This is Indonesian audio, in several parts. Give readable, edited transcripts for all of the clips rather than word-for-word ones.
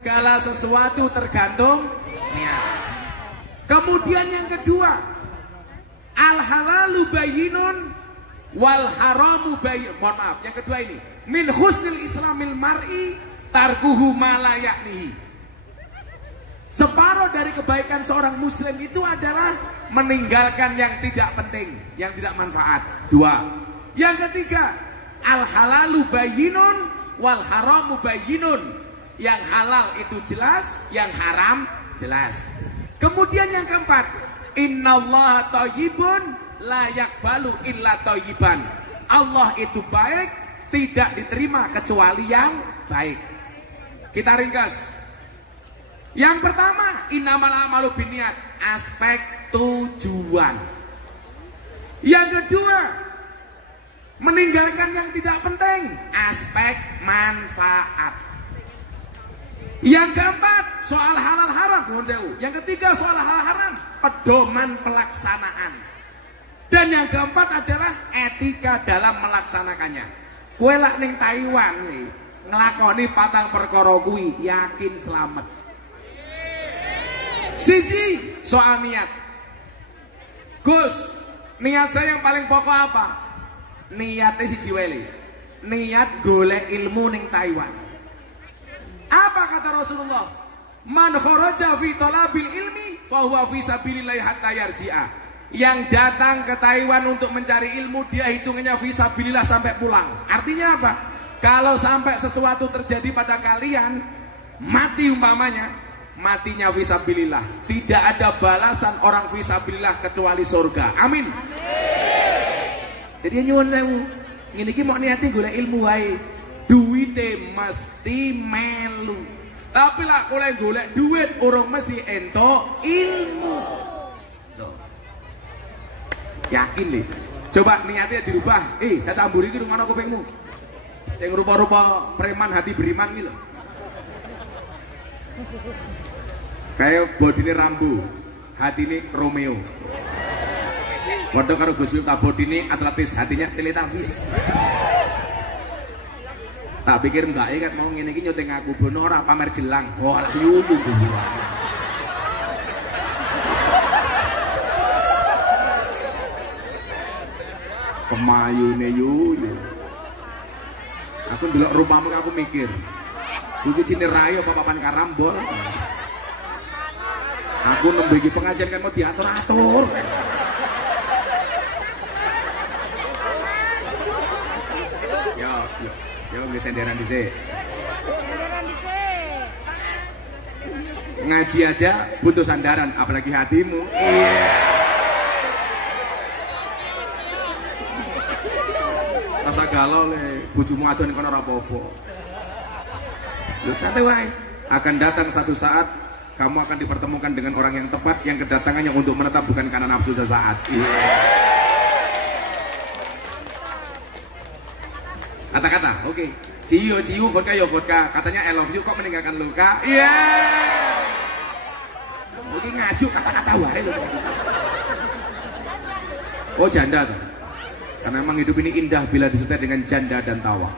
Segala sesuatu tergantung niat. Kemudian yang kedua, al halalu bayyinun wal haramu bayyin. Mohon maaf, yang kedua ini, min husnil islamil mar'i tarkuhu ma la ya'nihi. Separuh dari kebaikan seorang muslim itu adalah meninggalkan yang tidak penting, yang tidak manfaat. Dua. Yang ketiga, al halalu bayyinun wal haramu bayyinun. Yang halal itu jelas, yang haram jelas. Kemudian yang keempat, innallaha thayyibun la yaqbalu illa thayyiban. Allah itu baik, tidak diterima kecuali yang baik. Kita ringkas. Yang pertama, innamal a'malu binniyat, aspek tujuan. Yang kedua, meninggalkan yang tidak penting, aspek manfaat. Yang keempat, soal halal haram. Yang ketiga, soal halal haram, pedoman pelaksanaan. Dan yang keempat adalah etika dalam melaksanakannya. Kue lak ning Taiwan nih, ngelakoni patang perkara kuwi yakin selamat. Siji, soal niat. Gus, niat saya yang paling pokok apa? Niatnya siji weli. Niat golek ilmu ning Taiwan. Apa kata Rasulullah? Man kharaja fi talabil ilmi fa huwa fi sabilillah hatta yarji'a. Yang datang ke Taiwan untuk mencari ilmu, dia hitungannya fi sabilillah sampai pulang. Artinya apa? Kalau sampai sesuatu terjadi pada kalian, mati umpamanya, matinya fi sabilillah. Tidak ada balasan orang fi sabilillah kecuali surga. Amin. Jadi nyuwun sewu, ngene iki mau niati golek ilmu wae. Duite mesti melu. Tapi lah kalau golek duit orang mesti entuk ilmu. Tuh. Yakin nih. Coba niatnya dirubah. Caca amburi iki rumana kupingmu. Sing rupa-rupa preman hati beriman iki lho. Kayak bodine Rambo, hatine Romeo. Padha karo Gus Miftah bodine atletis, hatinya Teletubbies. Tak pikir mbak kan mau ngene iki nyuting aku bono ora pamer gelang. Walah yuyu kuwi. Kemayune yuyu. Aku ndelok rupamu aku mikir. Kuwi cine rayo apa papan karambol. Aku nembe iki pengajian kan mau diatur-atur. Yo nggih senderan dhisik. Ngaji aja butuh sandaran, apalagi hatimu. Iya. Rasa galau le, bojomu adon kono ora apa-apa. Yo santai wae. Akan datang satu saat kamu akan dipertemukan dengan orang yang tepat yang kedatangannya untuk menetap bukan karena nafsu sesaat. Iya. Kata-kata, oke. Ciu, vodka, yo vodka. Katanya I love you, kok meninggalkan luka? Iya. Oke ngaju kata-kata wae lho. Oh janda tuh. Karena memang hidup ini indah bila disertai dengan janda dan tawa.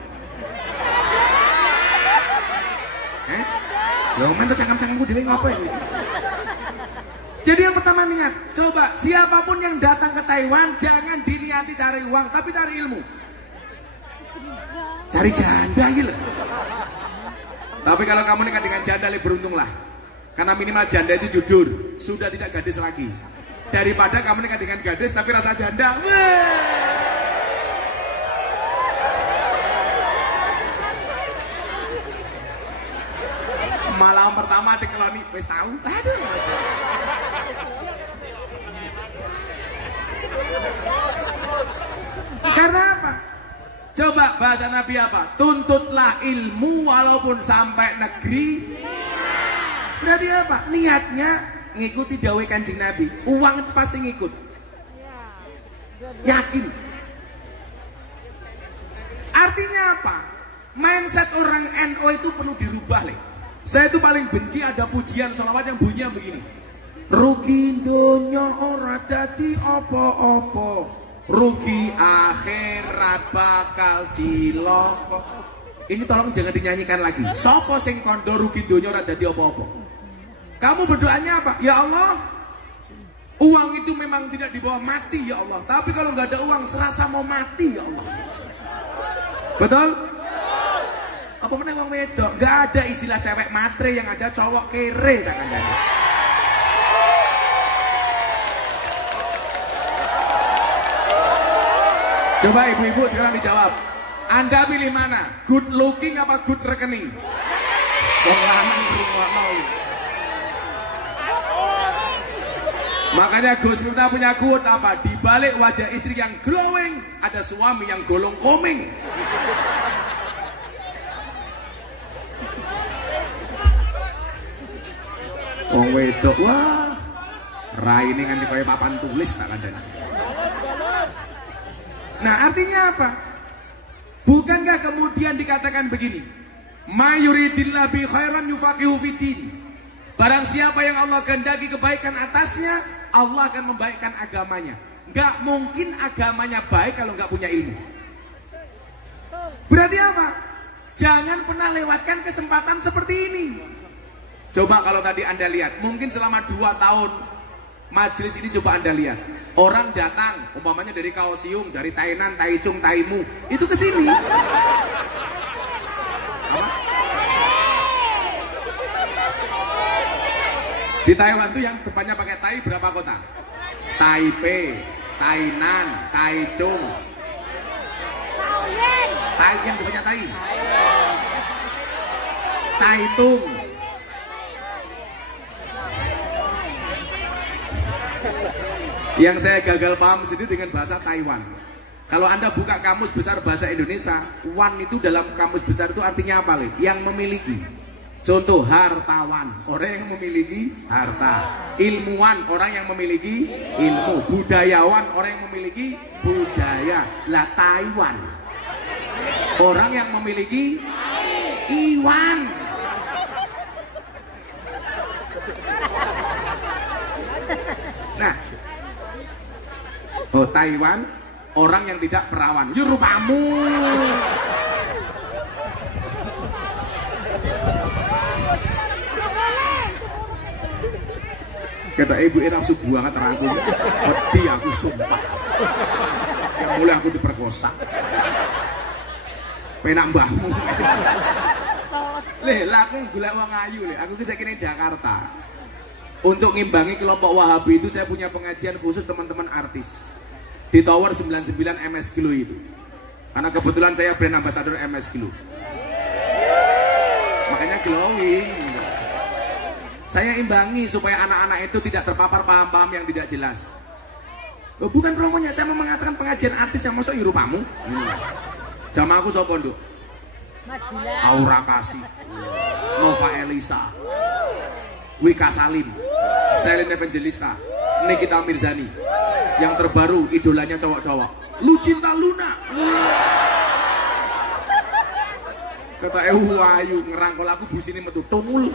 Ya men tuh cangkem-cangkemku dhewe ngopo iki? Jadi yang pertama niat. Coba siapapun yang datang ke Taiwan jangan diniati cari uang, tapi cari ilmu. Cari janda gitu. Tapi kalau kamu nikah dengan janda, beruntunglah. Karena minimal janda itu jujur, sudah tidak gadis lagi. Daripada kamu nikah dengan gadis tapi rasa janda. Malam pertama dikeloni, wis tahu. Aduh. Karena apa? Coba bahasa Nabi apa? Tuntutlah ilmu walaupun sampai negeri. Berarti apa? Niatnya ngikuti dawuh Kanjeng Nabi. Uang itu pasti ngikut. Yakin. Artinya apa? Mindset orang NU itu perlu dirubah, Le. Saya itu paling benci ada pujian sholawat yang bunyinya begini. Rugi donya ora dadi apa-apa. Rugi akhirat bakal cilok. Ini tolong jangan dinyanyikan lagi. Sopo sing kondo rugi donya ora dadi apa-apa. Kamu berdoanya apa? Ya Allah, uang itu memang tidak dibawa mati ya Allah. Tapi kalau nggak ada uang serasa mau mati ya Allah. Betul? Apa meneh wong wedok? Nggak ada istilah cewek matre, yang ada cowok kere tak kandhane. Coba ibu-ibu sekarang dijawab. Anda pilih mana? Good looking apa good rekening? Wong lanang rungokno. Makanya Gus Miftah punya quote apa? Di balik wajah istri yang glowing ada suami yang golong komeng. Wong wedok wah. Raine nganti kaya papan tulis tak kandhane. Nah, artinya apa? Bukankah kemudian dikatakan begini? Ma yuridillahu bi khairan yufaqihu fiddin. Barang siapa yang Allah kehendaki kebaikan atasnya, Allah akan membaikkan agamanya. Gak mungkin agamanya baik kalau gak punya ilmu. Berarti apa? Jangan pernah lewatkan kesempatan seperti ini. Coba kalau tadi Anda lihat, mungkin selama 2 tahun majelis ini coba Anda lihat. Orang datang, umpamanya dari Kaohsiung, dari Tainan, Taichung, Taimu, itu ke sini. Di Taiwan tuh yang depannya pakai Tai berapa kota? Taipei, Tainan, Taichung. Tai yang depannya Tai. Taitung. Yang saya gagal paham sendiri dengan bahasa Taiwan. Kalau Anda buka kamus besar bahasa Indonesia, wan itu dalam kamus besar itu artinya apa, Le? Yang memiliki. Contoh, hartawan, orang yang memiliki harta. Ilmuwan, orang yang memiliki ilmu. Budayawan, orang yang memiliki budaya. Lah Taiwan, orang yang memiliki iwan. Nah, oh Taiwan, orang yang tidak perawan. Yo rupamu. Kata ibu nafsu banget aku. Wedi aku sumpah. Yang mulai aku diperkosa. Penak mbahmu. Leh, lah aku golek wong ayu le. Aku ki saiki ning Jakarta. Untuk ngimbangi kelompok Wahabi itu saya punya pengajian khusus teman-teman artis di Tower 99 MS Kilo itu. Karena kebetulan saya brand ambassador MS Kilo. Makanya glowing. Saya imbangi supaya anak-anak itu tidak terpapar paham-paham yang tidak jelas. Oh, bukan promonya, saya mau mengatakan pengajian artis yang masuk Yurupamu. Jamaah aku sapa, Nduk? Aura Kasih, Nova Elisa, Wika Salim, Selin Evangelista, Nikita Mirzani. Yang terbaru idolanya cowok-cowok, Lucinta Luna. Kata ayu ngerangkul aku busine metu tungul.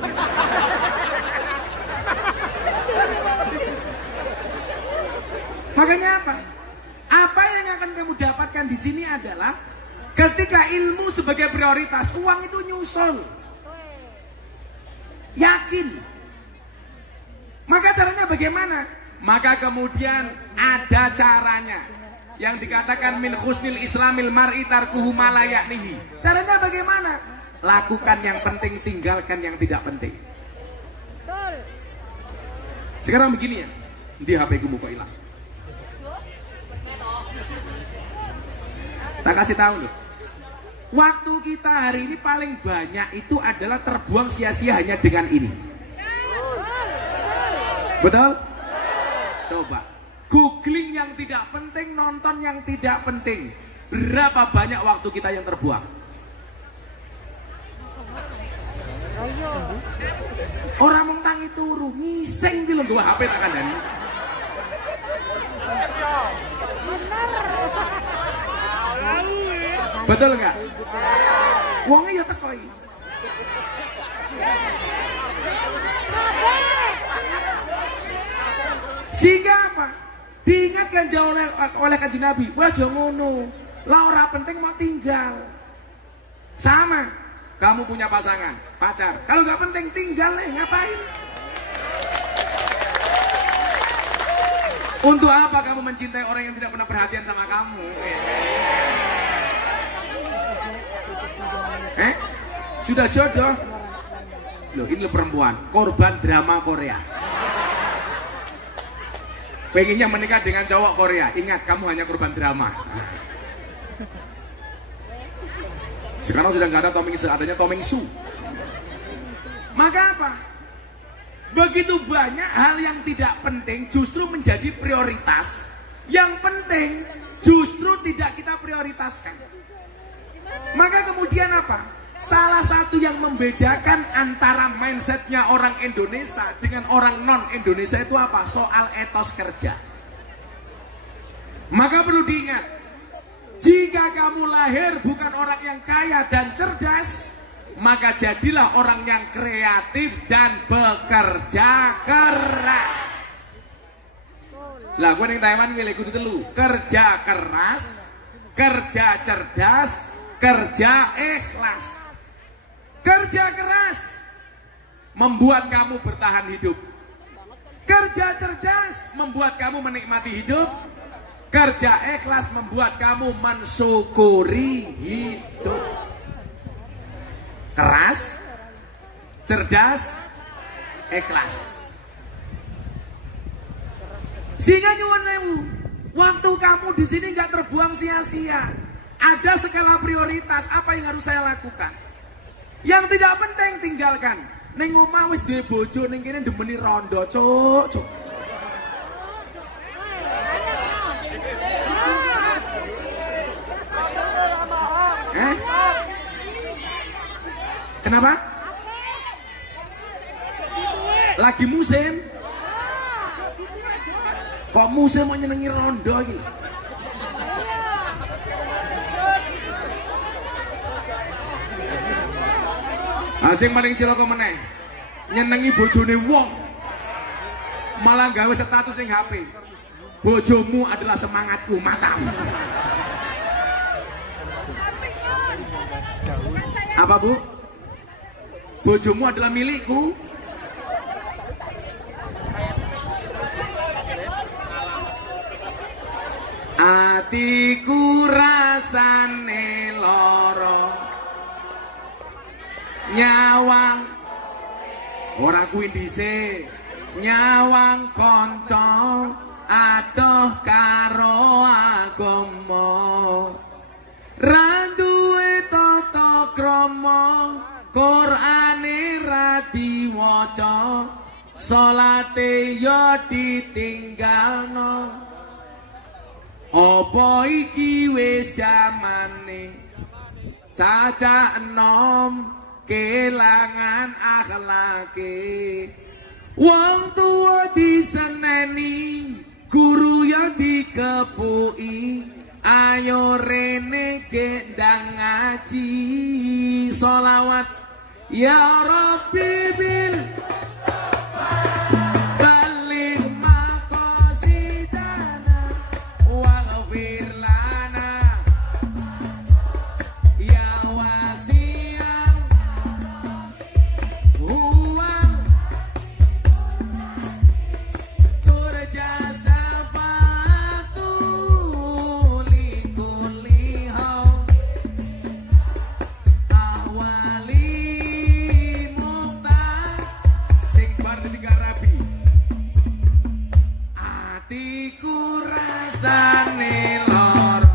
Makanya apa? Apa yang akan kamu dapatkan di sini adalah ketika ilmu sebagai prioritas, uang itu nyusul. Yakin. Maka caranya bagaimana? Maka kemudian ada caranya. Yang dikatakan min husnil islamil mar'i tarkuhu ma la ya'nihi. Caranya bagaimana? Lakukan yang penting, tinggalkan yang tidak penting. Sekarang begini ya. Di HP ku kok hilang. Tak kasih tahu nih. Waktu kita hari ini paling banyak itu adalah terbuang sia-sia hanya dengan ini. Betul? Coba googling yang tidak penting, nonton yang tidak penting. Berapa banyak waktu kita yang terbuang? Orang mau tangi turu, ngiseng gitu gua HP tak kandani. Betul enggak? Wongnya ya tekoi. Sehingga apa? Diingatkan jauh oleh Kanjeng Nabi, wah jangan ngono. Lah ora penting mau tinggal. Sama, kamu punya pasangan, pacar. Kalau nggak penting tinggal ngapain? Untuk apa kamu mencintai orang yang tidak pernah perhatian sama kamu? Sudah jodoh? Loh, ini perempuan, korban drama Korea. Pengennya menikah dengan cowok Korea. Ingat, kamu hanya korban drama. Sekarang sudah nggak ada adanya Toming Su. Maka apa? Begitu banyak hal yang tidak penting justru menjadi prioritas. Yang penting justru tidak kita prioritaskan. Maka kemudian apa? Salah satu yang membedakan antara mindsetnya orang Indonesia dengan orang non-Indonesia itu apa? Soal etos kerja. Maka perlu diingat, jika kamu lahir bukan orang yang kaya dan cerdas, maka jadilah orang yang kreatif dan bekerja keras. Lah, gue yang Taiwan milih kudu telu, kerja keras, kerja cerdas, kerja ikhlas. Kerja keras membuat kamu bertahan hidup. Kerja cerdas membuat kamu menikmati hidup. Kerja ikhlas membuat kamu mensyukuri hidup. Keras, cerdas, ikhlas. Sehingga nyuwun sewu, waktu kamu di sini nggak terbuang sia-sia. Ada skala prioritas apa yang harus saya lakukan. Yang tidak penting tinggalkan. Ning omah wis duwe bojo, ning kene demeni rondo, cuk. Kenapa? Lagi musim. Kok musim mau nyenengi rondo iki? Asing paling cilaka meneh. Nyenengi bojone wong. Malah gawe status ning HP. Bojomu adalah semangatku, matamu. Apa, Bu? Bojomu adalah milikku. Atiku rasane loro, nyawang ora kuwi dhisik, nyawang kanca adoh karo agama, ra duwe tata krama, Qur'ane ra diwaca, salate yo ditinggalno. Apa iki wis jamane caca enom kelangan akhlake, wong tua diseneni, guru yang dikepuki, ayo rene gendang ngaji, sholawat ya Rabbi bil rasane loro,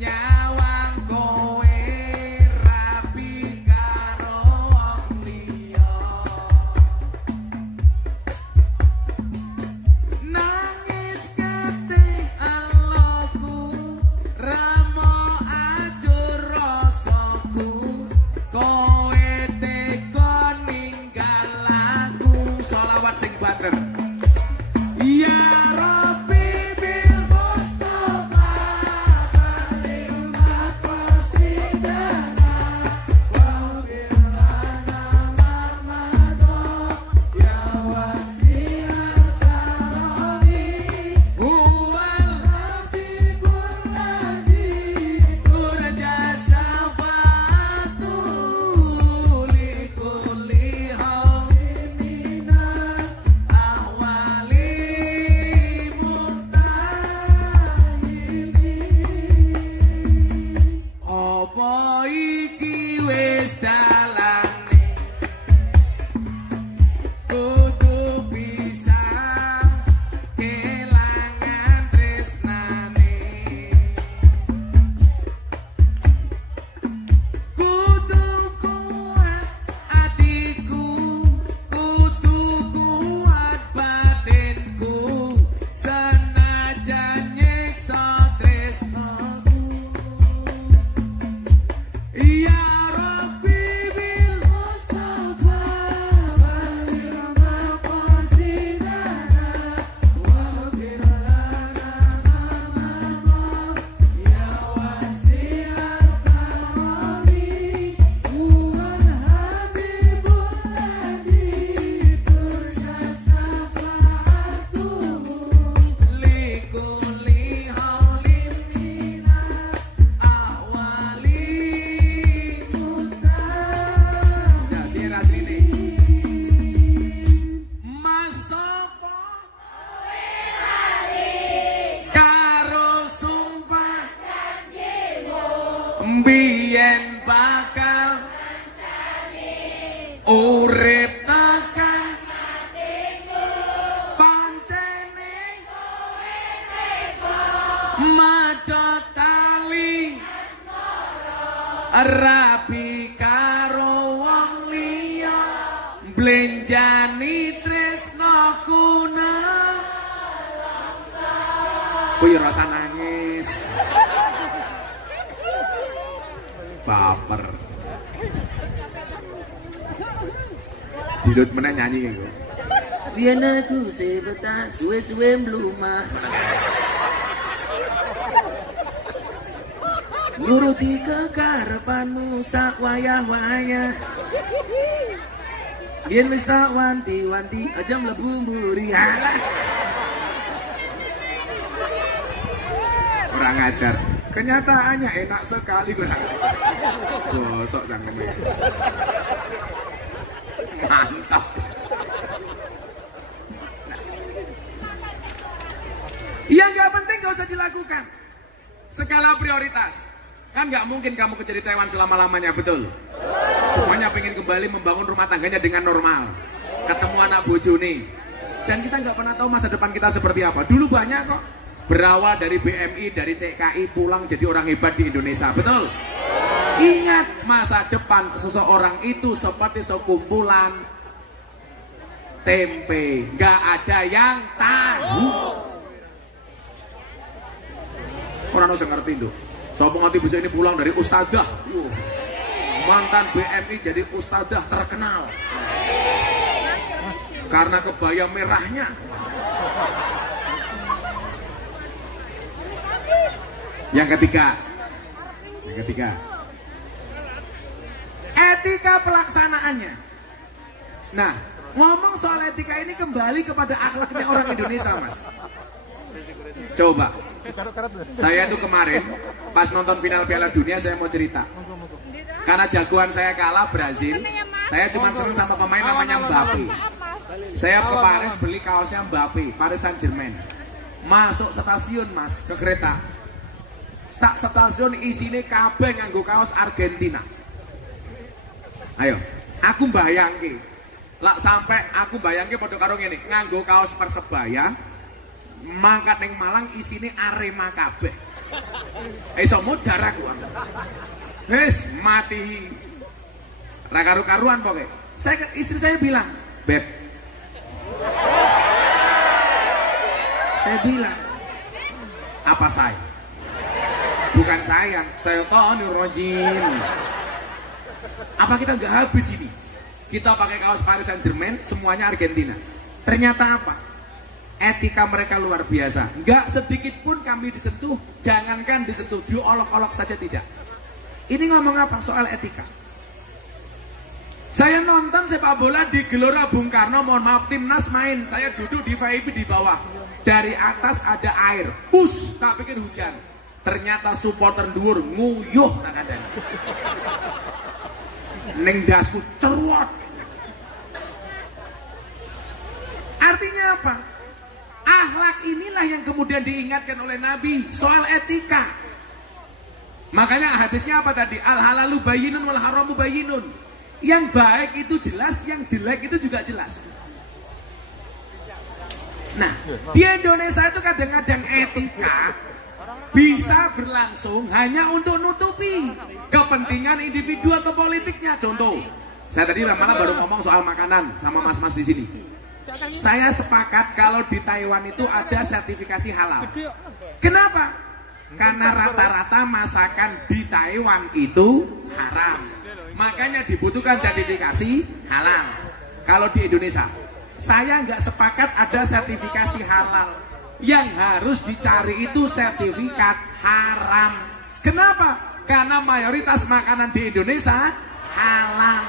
nyawang kowe rapi karo wong liya, nangis kate alokku, ramo ajur rasaku, kowe teko ninggal urip tekan pancene madhot tali rabi karo wong liya blenjani tresno kuna kuwi rasa nangis baper dilut meneh nyanyi iku biyen aku sebeta suwe-suwe mlumah nuruti kekarepanmu sak wayah-wayah biyen wis tak wanti-wanti aja mlebu mburi kurang ajar kenyataannya enak sekali kurang ajar gosok jangan mantap ya nggak penting gak usah dilakukan skala prioritas kan nggak mungkin kamu kerja di Taiwan selama-lamanya betul semuanya pengen kembali membangun rumah tangganya dengan normal ketemu anak bojone dan kita nggak pernah tahu masa depan kita seperti apa dulu banyak kok berawal dari BMI, dari TKI pulang jadi orang hebat di Indonesia betul ingat masa depan seseorang itu seperti sekumpulan tempe nggak ada yang tahu orang usah ngerti dong sopo ngerti bisa ini pulang dari ustadzah mantan BMI jadi ustadzah terkenal karena kebaya merahnya yang ketiga etika pelaksanaannya nah ngomong soal etika ini kembali kepada akhlaknya orang Indonesia mas coba saya tuh kemarin pas nonton final Piala Dunia saya mau cerita karena jagoan saya kalah Brazil saya cuma seneng sama pemain namanya Mbappe saya ke Paris beli kaosnya Mbappe Paris Saint-Germain masuk stasiun mas ke kereta sak stasiun isine kabeh nganggo kaos Argentina ayo aku bayangke lak sampai aku bayangke padha karo ngene nganggo kaos Persebaya mangkat ning Malang isine Arema kabeh. Iso mudhar aku. Wis mati. Ra karu-karuan pokoke. Istri saya bilang, "Beb." Saya bilang, "Apa saya?" Bukan sayang, syaitonir rajim. Apa kita nggak habis ini? Kita pakai kaos Paris Saint-Germain, semuanya Argentina. Ternyata apa? Etika mereka luar biasa. Nggak sedikit pun kami disentuh, jangankan disentuh, diolok-olok saja tidak. Ini ngomong apa? Soal etika. Saya nonton sepak bola di Gelora Bung Karno, mohon maaf timnas main, saya duduk di VIP di bawah. Dari atas ada air, push, tak pikir hujan. Ternyata supporter dhuwur nguyuh tak kandhani. Ning dasku ceruat. Artinya apa? Akhlak inilah yang kemudian diingatkan oleh Nabi soal etika. Makanya hadisnya apa tadi? Al halalu bayyinun wal haramu bayyinun. Yang baik itu jelas, yang jelek itu juga jelas. Nah, di Indonesia itu kadang-kadang etika bisa berlangsung hanya untuk nutupi kepentingan individu atau politiknya. Contoh, saya tadi malah baru ngomong soal makanan sama mas-mas di sini. Saya sepakat kalau di Taiwan itu ada sertifikasi halal. Kenapa? Karena rata-rata masakan di Taiwan itu haram. Makanya dibutuhkan sertifikasi halal. Kalau di Indonesia, saya nggak sepakat ada sertifikasi halal. Yang harus dicari itu sertifikat haram. Kenapa? Karena mayoritas makanan di Indonesia halal.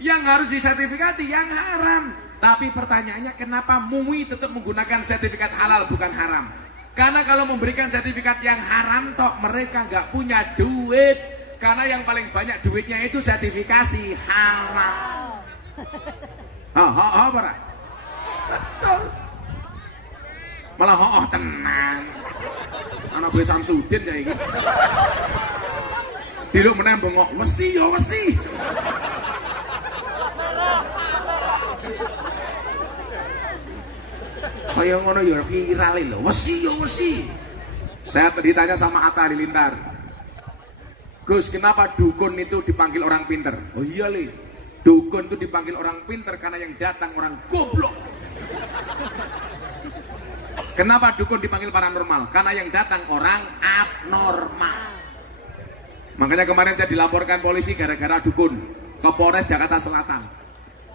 Yang harus disertifikati yang haram. Tapi pertanyaannya kenapa MUI tetap menggunakan sertifikat halal bukan haram? Karena kalau memberikan sertifikat yang haram tok mereka nggak punya duit. Karena yang paling banyak duitnya itu sertifikasi halal. Apa? Betul. Malah tenang. Anak gue Samsudin kayak gitu. Diluk menembong wesi ya wesi. kaya ngono ya viral lho. Wesi ya wesi. Saya ditanya sama Atta Halilintar. Gus, kenapa dukun itu dipanggil orang pinter? Oh iya li, dukun itu dipanggil orang pinter karena yang datang orang goblok. Kenapa dukun dipanggil paranormal? Karena yang datang orang abnormal. Makanya kemarin saya dilaporkan polisi gara-gara dukun ke Polres Jakarta Selatan.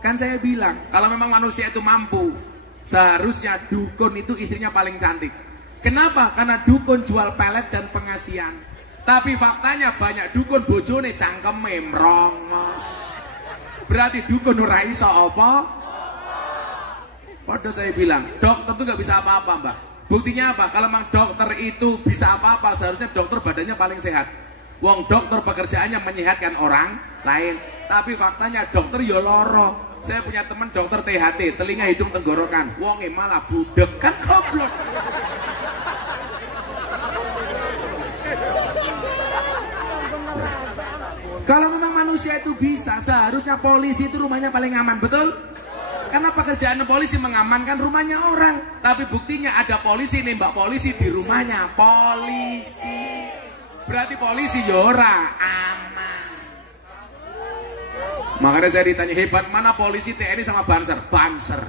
Kan saya bilang, kalau memang manusia itu mampu, seharusnya dukun itu istrinya paling cantik. Kenapa? Karena dukun jual pelet dan pengasian. Tapi faktanya banyak dukun bojone cangkeme mrongos. Berarti dukun ora iso apa? Padahal saya bilang, dokter itu nggak bisa apa-apa, Mbak. Buktinya apa? Kalau memang dokter itu bisa apa-apa, seharusnya dokter badannya paling sehat. Wong dokter pekerjaannya menyehatkan orang lain. Tapi faktanya dokter ya loro. Saya punya teman dokter THT, telinga hidung tenggorokan. Wonge malah budek, kan goblok. Kalau memang manusia itu bisa, seharusnya polisi itu rumahnya paling aman, betul? Karena pekerjaan polisi mengamankan rumahnya orang. Tapi buktinya ada polisi nembak polisi di rumahnya polisi. Berarti polisi yora aman. Makanya saya ditanya, hebat mana polisi TNI sama Banser? Banser.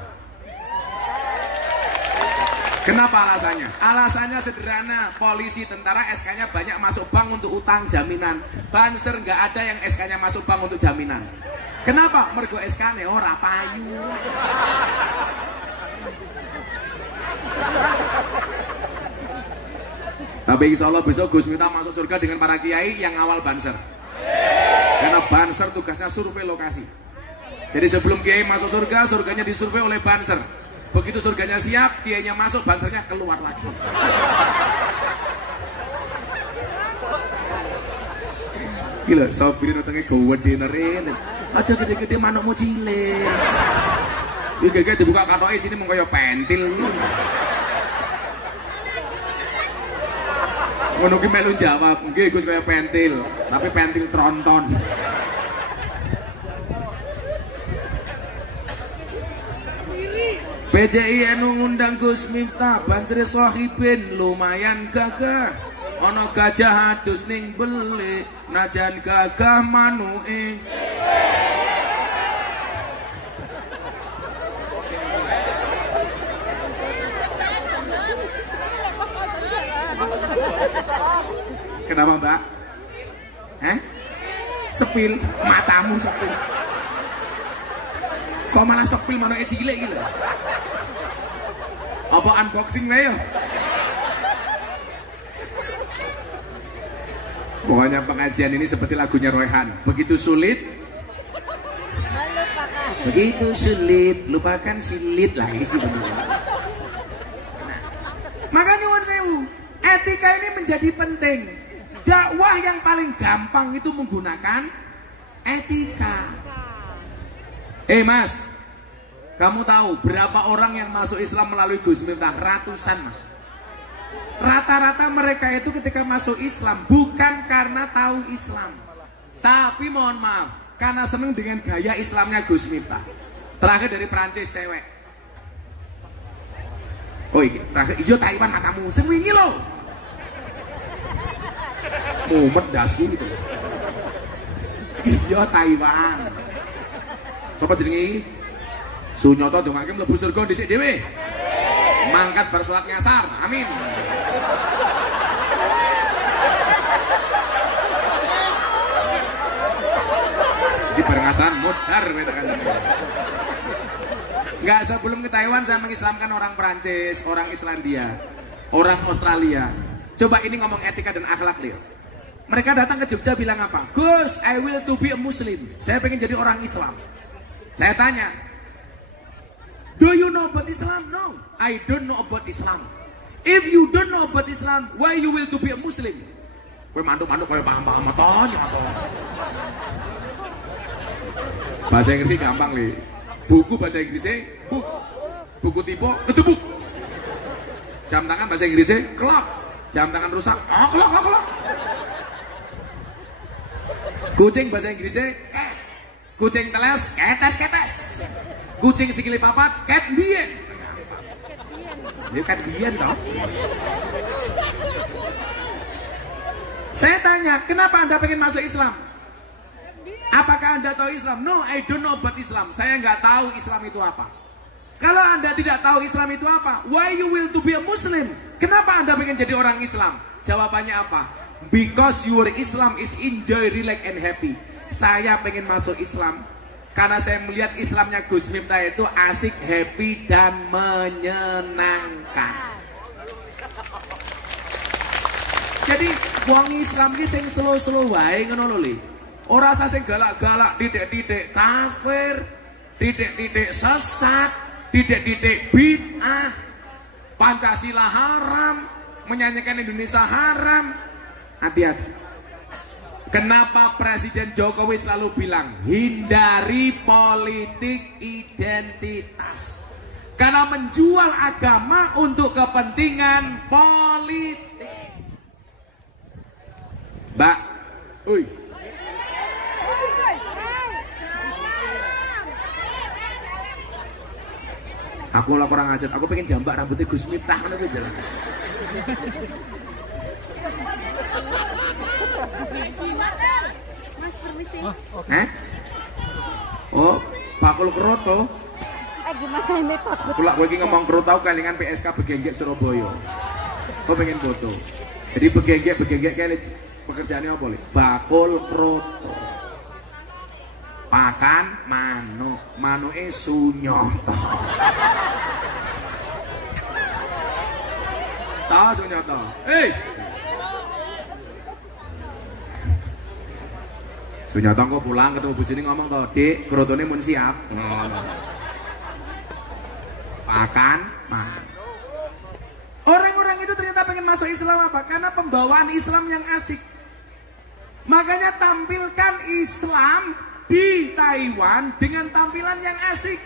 Kenapa alasannya? Alasannya sederhana, polisi tentara SK-nya banyak masuk bank untuk utang jaminan. Banser nggak ada yang SK-nya masuk bank untuk jaminan. Kenapa? Mergo SK-nya ora payu. Tapi insya Allah besok Gus Miftah masuk surga dengan para kiai yang awal Banser. Karena Banser tugasnya survei lokasi. Jadi sebelum kiai masuk surga, surganya disurvei oleh Banser. Begitu surganya siap, kiainya masuk, bansernya keluar lagi. Gila, sopirin utangnya gede nerin. Aja gede-gede manukmu cilik. Ini gede dibuka kartoke sini mau kayak pentil. Ngono ki melu jawab, nggih Gus kayak pentil, tapi pentil tronton. PCI anu ngundang Gus Miftah Banjir Sohibin lumayan gagah. Ono gajah adus ning beli najan gagah manuke. Kenapa Mbak? Sepil, matamu sepil. Kok malah sepil manuke cilik iki lho. Apa unboxing wae yo? Pokoknya pengajian ini seperti lagunya Royhan. Begitu sulit, begitu sulit, lupakan silit lah itu benar. Nah, makanya nyuwun sewu, etika ini menjadi penting. Dakwah yang paling gampang itu menggunakan etika. Mas, kamu tahu berapa orang yang masuk Islam melalui Gus Miftah? Ratusan, Mas. Rata-rata mereka itu ketika masuk Islam bukan karena tahu Islam, tapi mohon maaf, karena seneng dengan gaya Islamnya Gus Miftah. Terakhir dari Prancis cewek. Oh iya, terakhir ijo Taiwan matamu, sing wingi loh. Mumet dasku gitu. Ijo Taiwan. Sopo jenenge? Sunyoto dongake mlebu surga dhisik dhewe. Mangkat bar salat ngasar. Amin. Di barengasan mudar kan. Enggak, sebelum ke Taiwan saya mengislamkan orang Prancis, orang Islandia, orang Australia. Coba ini ngomong etika dan akhlak dia. Mereka datang ke Jogja bilang apa? Gus, I will to be a Muslim. Saya pengen jadi orang Islam. Saya tanya, do you know about Islam? No, I don't know about Islam. If you don't know about Islam, why you will to be a Muslim? Gue mantuk-mantuk kayak paham-paham aton. Bahasa Inggrisnya gampang nih. Buku bahasa Inggrisnya book. Buku tipe ketubuk. Jam tangan bahasa Inggrisnya clock. Jam tangan rusak, clock. Kucing bahasa Inggrisnya cat. Kucing teles, ketes. Kucing sikili papat, cat bien. Ya kan biyen toh. Saya tanya, kenapa Anda pengen masuk Islam? Apakah Anda tahu Islam? No, I don't know about Islam. Saya nggak tahu Islam itu apa. Kalau Anda tidak tahu Islam itu apa, why you will to be a Muslim? Kenapa Anda pengen jadi orang Islam? Jawabannya apa? Because your Islam is enjoy, relax, and happy. Saya pengen masuk Islam karena saya melihat Islamnya Gus Miftah itu asik, happy, dan menyenangkan. Jadi wong Islam ini sing slow-slow wae ngono lho li. Ora usah sing galak-galak, titik-titik kafir, titik-titik sesat, titik-titik bid'ah, Pancasila haram, menyanyikan Indonesia haram. Hati-hati. Kenapa Presiden Jokowi selalu bilang hindari politik identitas? Karena menjual agama untuk kepentingan politik. Mbak, oi. Aku lah kurang ajar, aku pengen jambak rambutnya Gus Miftah, mana gue jalan. Mas permisi. Oh, bakul keroto. Gimana ini takut? Pula gue ngomong keroto kalingan PSK Begenggek Surabaya. Gue pengen foto. Jadi Begenggek kayak pekerjaannya apa nih? Bakul keroto. Pakan manuke Sunyoto. Tahu Sunyoto? Sunyoto kok pulang ketemu bojone ngomong to, "Dik, krotone mun siap." Pakan Orang-orang itu ternyata pengen masuk Islam apa? Karena pembawaan Islam yang asik. Makanya tampilkan Islam di Taiwan dengan tampilan yang asik,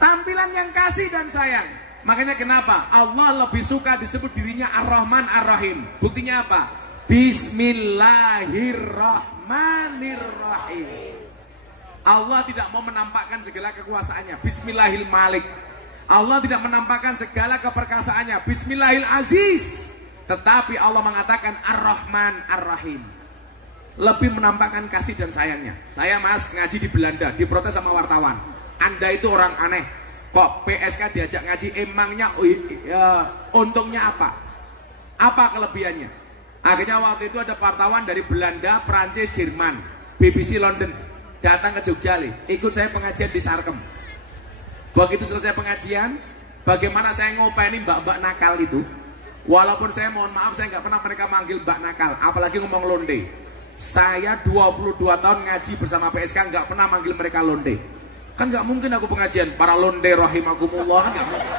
tampilan yang kasih dan sayang. Makanya kenapa Allah lebih suka disebut dirinya Ar-Rahman Ar-Rahim? Buktinya apa? Bismillahirrahmanirrahim. Allah tidak mau menampakkan segala kekuasaannya, Bismillahil Malik. Allah tidak menampakkan segala keperkasaannya, Bismillahil Aziz. Tetapi Allah mengatakan Ar-Rahman Ar-Rahim, lebih menampakkan kasih dan sayangnya. Saya mas ngaji di Belanda, diprotes sama wartawan. Anda itu orang aneh, kok PSK diajak ngaji, emangnya untungnya apa? Apa kelebihannya? Akhirnya waktu itu ada wartawan dari Belanda, Perancis, Jerman, BBC London datang ke Jogja, ikut saya pengajian di Sarkem. Begitu selesai pengajian, bagaimana saya ngopeni mbak-mbak nakal itu. Walaupun saya mohon maaf, saya nggak pernah mereka manggil mbak nakal, apalagi ngomong londe. Saya 22 tahun ngaji bersama PSK nggak pernah manggil mereka londe. Kan nggak mungkin aku pengajian para londe rahimakumullah, kan nggak mungkin.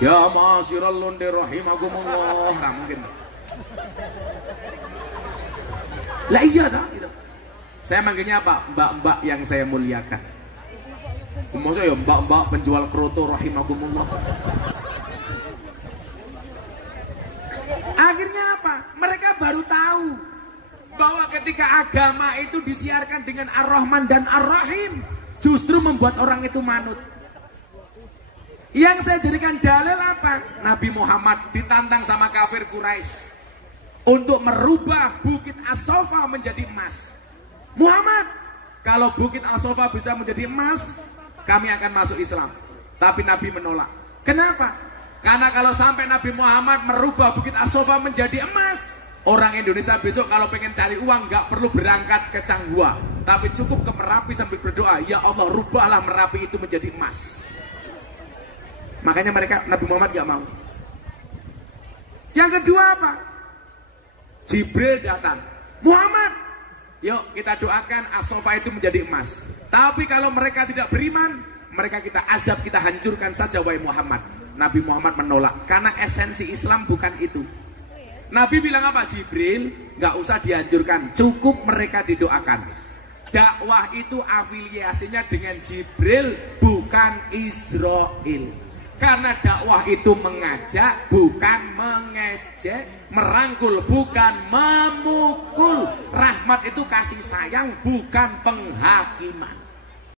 Ya ma'asyiral londe rahimakumullah, nggak mungkin. Lah iya dah gitu. Saya manggilnya apa? Mbak-mbak yang saya muliakan. Maksudnya ya mbak-mbak penjual kroto rahimakumullah. Akhirnya apa? Mereka baru tahu bahwa ketika agama itu disiarkan dengan Ar-Rahman dan Ar-Rahim, justru membuat orang itu manut. Yang saya jadikan dalil apa? Nabi Muhammad ditantang sama kafir Quraisy untuk merubah Bukit As-Sofa menjadi emas. Muhammad, kalau Bukit As-Sofa bisa menjadi emas, kami akan masuk Islam. Tapi Nabi menolak. Kenapa? Karena kalau sampai Nabi Muhammad merubah Bukit As-Sofa menjadi emas, orang Indonesia besok kalau pengen cari uang nggak perlu berangkat ke Changhua, tapi cukup ke Merapi sambil berdoa, ya Allah rubahlah Merapi itu menjadi emas. Makanya Nabi Muhammad nggak mau. Yang kedua apa? Jibril datang, Muhammad, yuk kita doakan As-Sofa itu menjadi emas. Tapi kalau mereka tidak beriman, mereka kita azab, kita hancurkan saja wahai Muhammad. Nabi Muhammad menolak, karena esensi Islam bukan itu. Nabi bilang apa? Jibril, nggak usah dihancurkan, cukup mereka didoakan. Dakwah itu afiliasinya dengan Jibril, bukan Israel. Karena dakwah itu mengajak, bukan mengejek, merangkul, bukan memukul. Rahmat itu kasih sayang, bukan penghakiman.